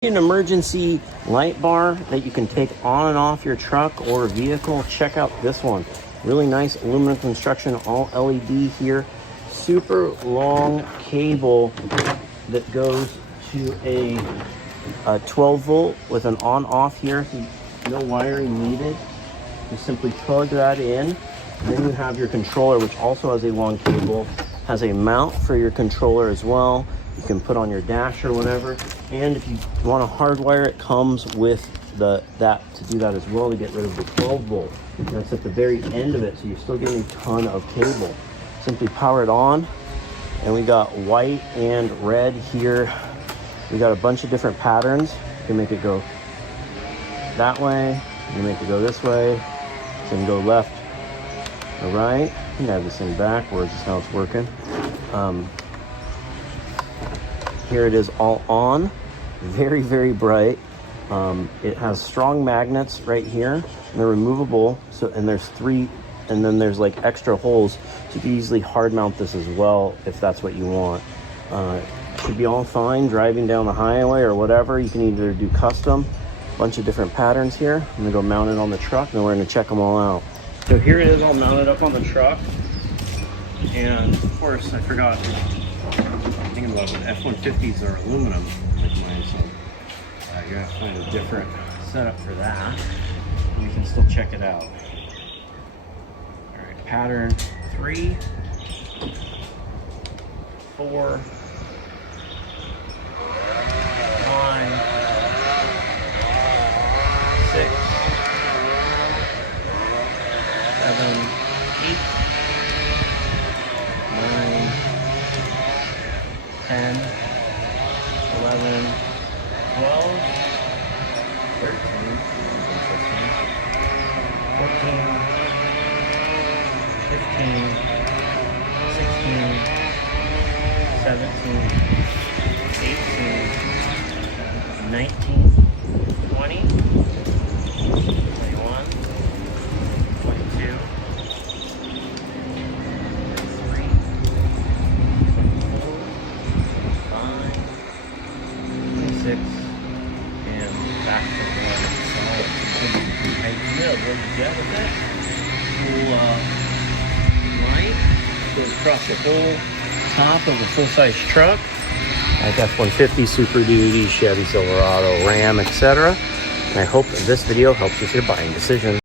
An emergency light bar that you can take on and off your truck or vehicle. Check out this one. Really nice aluminum construction, all LED here. Super long cable that goes to a 12 volt with an on off here. No wiring needed. You simply plug that in. Then you have your controller, which also has a long cable, has a mount for your controller as well. You can put on your dash or whatever. And if you want to hardwire it, comes with that to do that as well, to get rid of the 12 volt. And that's at the very end of it, so you're still getting a ton of cable. Simply power it on, and we got white and red here. We got a bunch of different patterns. You can make it go that way, you can make it go this way, you can go left or right. You can have this thing backwards, is how it's working. Here it is all on, very, very bright. It has strong magnets right here, and they're removable. So, and there's 3, and then there's like extra holes, so you can easily hard mount this as well if that's what you want. Should be all fine driving down the highway or whatever. You can either do custom, bunch of different patterns here. I'm gonna go mount it on the truck, and we're gonna check them all out. So here it is all mounted up on the truck, and of course I forgot. Thinking about it, F-150s are aluminum like mine, so you're gonna have to find a different setup for that. You can still check it out. All right, pattern 3, 4, 5, 6, 7, 8, 9, 10, 11, 12, 13, 14, 15, 16, 17, 18, 19, 20, 21, 22, 6, and back to the solid. Idea of what you get with it. Cool light goes across the whole top of a full-size truck, like F-150, Super Duty, Chevy Silverado, Ram, etc. And I hope this video helps you with your buying decision.